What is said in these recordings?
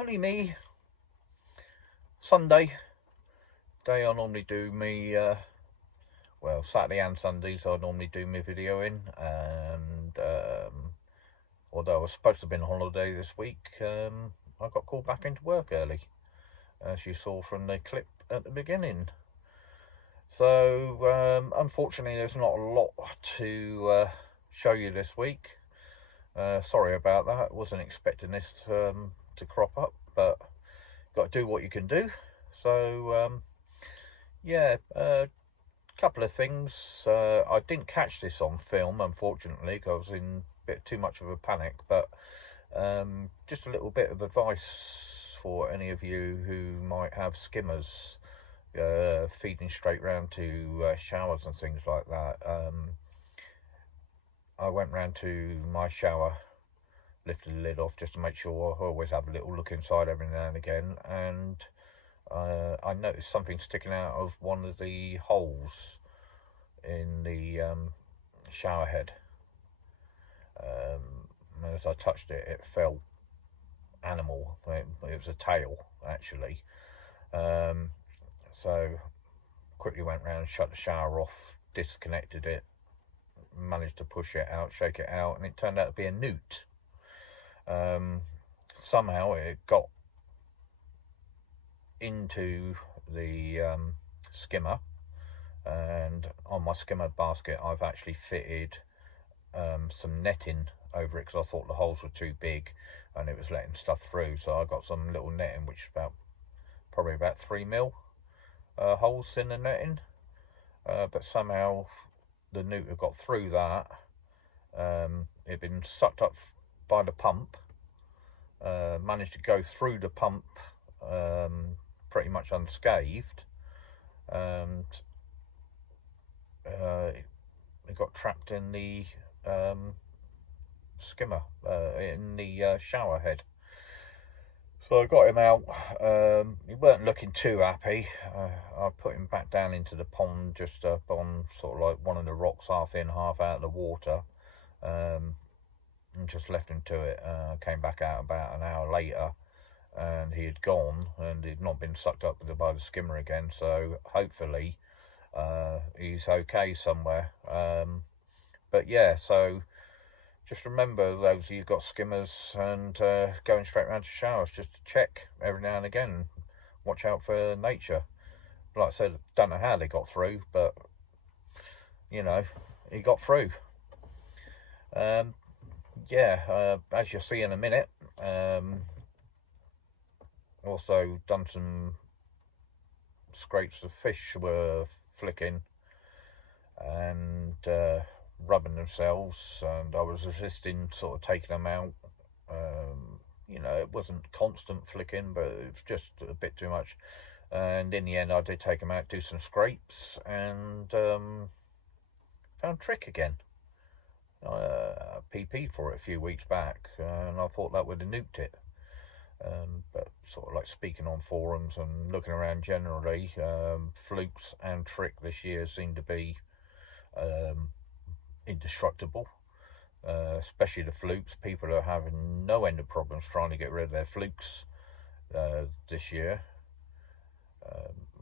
only me. Sunday day I normally do me, well, Saturday and Sundays I normally do my video in, and although I was supposed to have been on holiday this week, I got called back into work early, as you saw from the clip at the beginning. So unfortunately there's not a lot to show you this week. Sorry about that, wasn't expecting this to crop up, but got to do what you can do. So yeah, a couple of things. I didn't catch this on film, unfortunately, because I was in a bit too much of a panic, but just a little bit of advice for any of you who might have skimmers feeding straight round to showers and things like that. I went round to my shower, lifted the lid off just to make sure. I always have a little look inside every now and again, and I noticed something sticking out of one of the holes in the shower head. As I touched it, it felt animal. It was a tail, actually. So quickly went round, shut the shower off, disconnected it, managed to push it out, shake it out, and it turned out to be a newt. Somehow it got into the skimmer, and on my skimmer basket I've actually fitted some netting over it, because I thought the holes were too big and it was letting stuff through. So I got some little netting, which is probably about 3mm holes in the netting, but somehow the newt had got through that. It had been sucked up by the pump, managed to go through the pump pretty much unscathed, and it got trapped in the skimmer, in the shower head. So I got him out. He weren't looking too happy. I put him back down into the pond, just up on sort of like one of the rocks, half in, half out of the water, and just left him to it. Came back out about an hour later, and he had gone, and he'd not been sucked up by the skimmer again. So hopefully he's okay somewhere. But yeah, so just remember, those of you who've got skimmers and going straight round to showers, just to check every now and again. Watch out for nature. Like I said, don't know how they got through, but you know, he got through. Yeah, as you'll see in a minute, also done some scrapes. The fish were flicking and rubbing themselves, and I was resisting sort of taking them out. You know, it wasn't constant flicking, but it was just a bit too much, and in the end I did take them out, do some scrapes, and found trick again. I PP'd for it a few weeks back, and I thought that would have nuked it, but sort of like speaking on forums and looking around generally, flukes and trick this year seem to be indestructible, especially the flukes. People are having no end of problems trying to get rid of their flukes this year.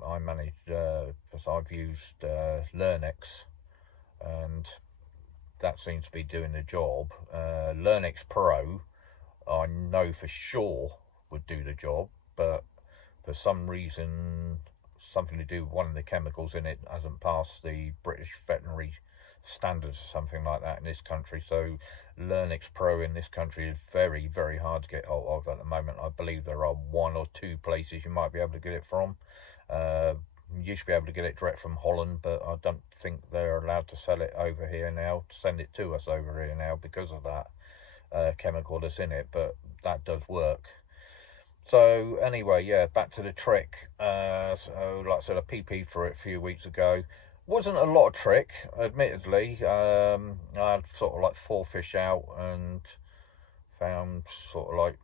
I managed, because I've used Learnex, and that seems to be doing the job. Learnex Pro, I know for sure would do the job, but for some reason, something to do with one of the chemicals in it hasn't passed the British veterinary standards or something like that in this country. So Learnex Pro in this country is very, very hard to get hold of at the moment. I believe there are 1 or 2 places you might be able to get it from. You used to be able to get it direct from Holland, but I don't think they're allowed to sell it over here now, to send it to us over here now, because of that chemical that's in it. But that does work. So anyway, yeah, back to the trick. So like I said, I PP'd for it a few weeks ago. Wasn't a lot of trick, admittedly. I had sort of like 4 fish out and found sort of like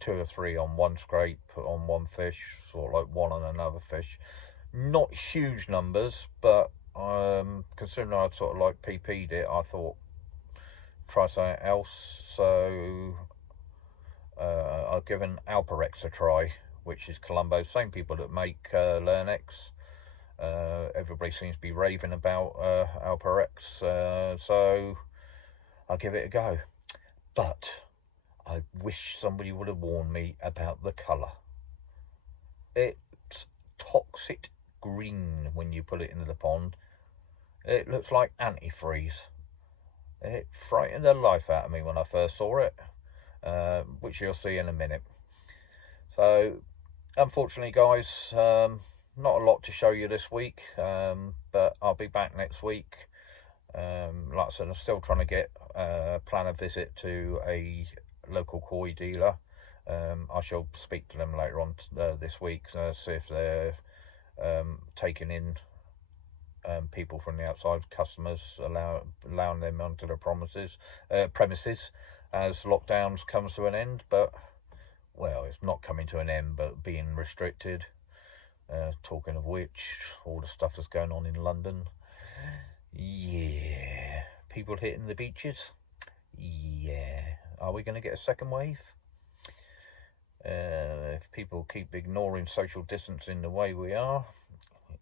2 or 3 on one scrape on one fish, sort of like 1 on another fish. Not huge numbers, but considering I'd sort of like PP'd it, I thought try something else. So I I've given alparex a try, which is Colombo, same people that make Learnex. Everybody seems to be raving about alparex, so I'll give it a go. But I wish somebody would have warned me about the colour. It's toxic green when you put it into the pond. It looks like antifreeze. It frightened the life out of me when I first saw it, which you'll see in a minute. So, unfortunately, guys, not a lot to show you this week, but I'll be back next week. Like I said, I'm still trying to plan a visit to a local koi dealer. I shall speak to them later on this week, see if they're taking in people from the outside, customers, allowing them onto their premises as lockdowns comes to an end. But, well, it's not coming to an end, but being restricted. Talking of which, all the stuff that's going on in London. Yeah. People hitting the beaches. Yeah. Are we going to get a second wave? If people keep ignoring social distancing the way we are,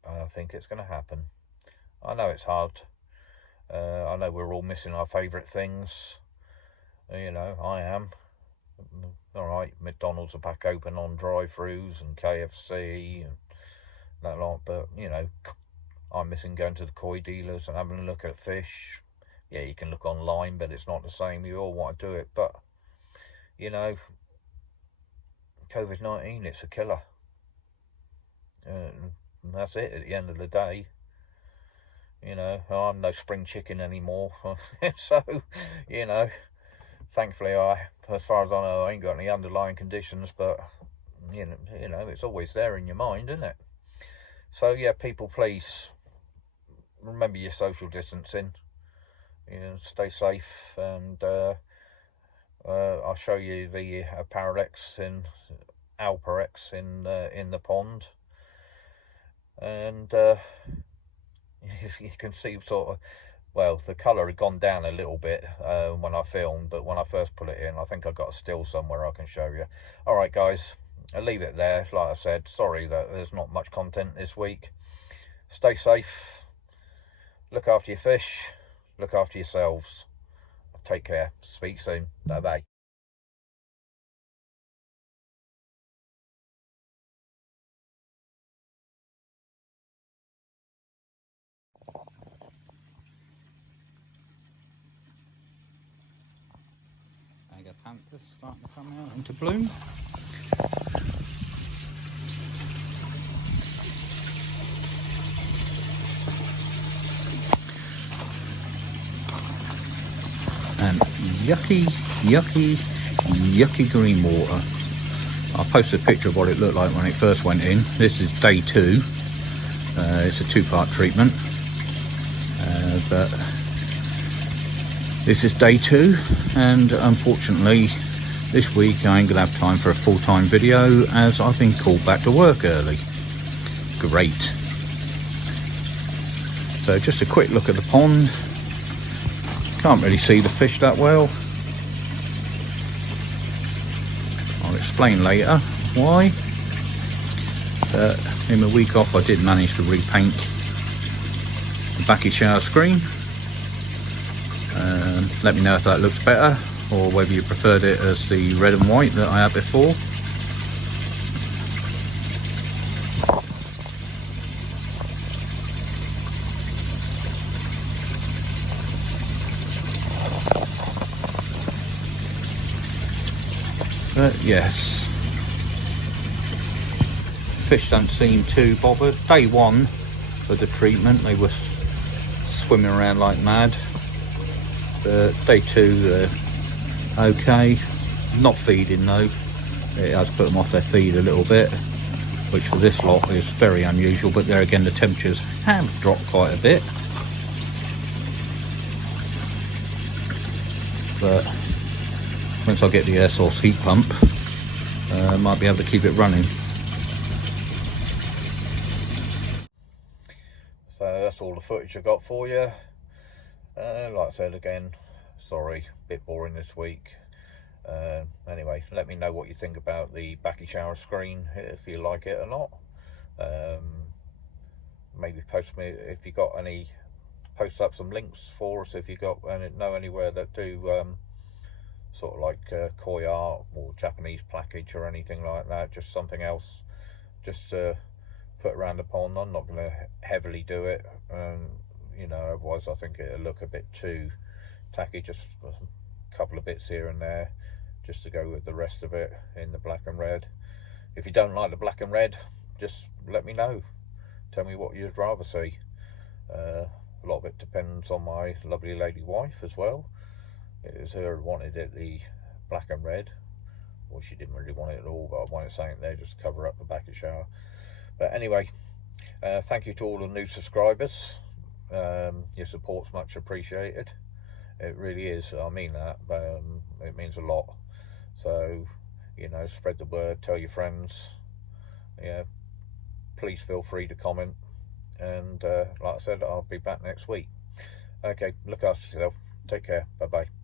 I think it's going to happen. I know it's hard. I know we're all missing our favourite things. You know, I am. Alright, McDonald's are back open on drive-thrus and KFC and that lot, but, you know, I'm missing going to the koi dealers and having a look at fish. Yeah, you can look online, but it's not the same. You all want to do it, but, you know, COVID-19, it's a killer. That's it at the end of the day. You know, I'm no spring chicken anymore. So, you know, thankfully, as far as I know, I ain't got any underlying conditions, but, you know, it's always there in your mind, isn't it? So, yeah, people, please remember your social distancing. You know, stay safe, and I'll show you the alparex in the pond, and you can see sort of, well, the colour had gone down a little bit when I filmed, but when I first put it in, I think I got a still somewhere I can show you. Alright guys, I'll leave it there. Like I said, sorry that there's not much content this week. Stay safe, look after your fish, look after yourselves, take care, speak soon, bye bye. Agapanthus starting to come out into bloom. And yucky green water. I'll post a picture of what it looked like when it first went in. This is day 2. It's a 2-part treatment, but this is day 2, and unfortunately this week I ain't gonna have time for a full-time video as I've been called back to work early. Great. So just a quick look at the pond. Can't really see the fish that well. I'll explain later why. In my week off I did manage to repaint the bakki shower screen. Let me know if that looks better, or whether you preferred it as the red and white that I had before. But yes, fish don't seem too bothered. Day 1 for the treatment, they were swimming around like mad. But day 2, okay. Not feeding though. It has put them off their feed a little bit, which for this lot is very unusual. But there again, the temperatures have dropped quite a bit. But once I get the air source heat pump, I might be able to keep it running. So that's all the footage I got for you. Like I said again, sorry, a bit boring this week. Anyway, let me know what you think about the bakki shower screen, if you like it or not. Maybe post me if you got any, post up some links for us if you got know anywhere that do sort of like koi art or Japanese plaquage or anything like that, just something else just to put around the pond. I'm not going to heavily do it, you know, otherwise I think it'll look a bit too tacky. Just a couple of bits here and there just to go with the rest of it in the black and red. If you don't like the black and red, just let me know, tell me what you'd rather see. A lot of it depends on my lovely lady wife as well. It was her who wanted it the black and red. Well, she didn't really want it at all, but I wanted something there just to cover up the bakki shower. But anyway, thank you to all the new subscribers. Your support's much appreciated. It really is, I mean that. It means a lot. So, you know, spread the word, tell your friends. Yeah, please feel free to comment. And like I said, I'll be back next week. Okay, look after yourself. Take care. Bye bye.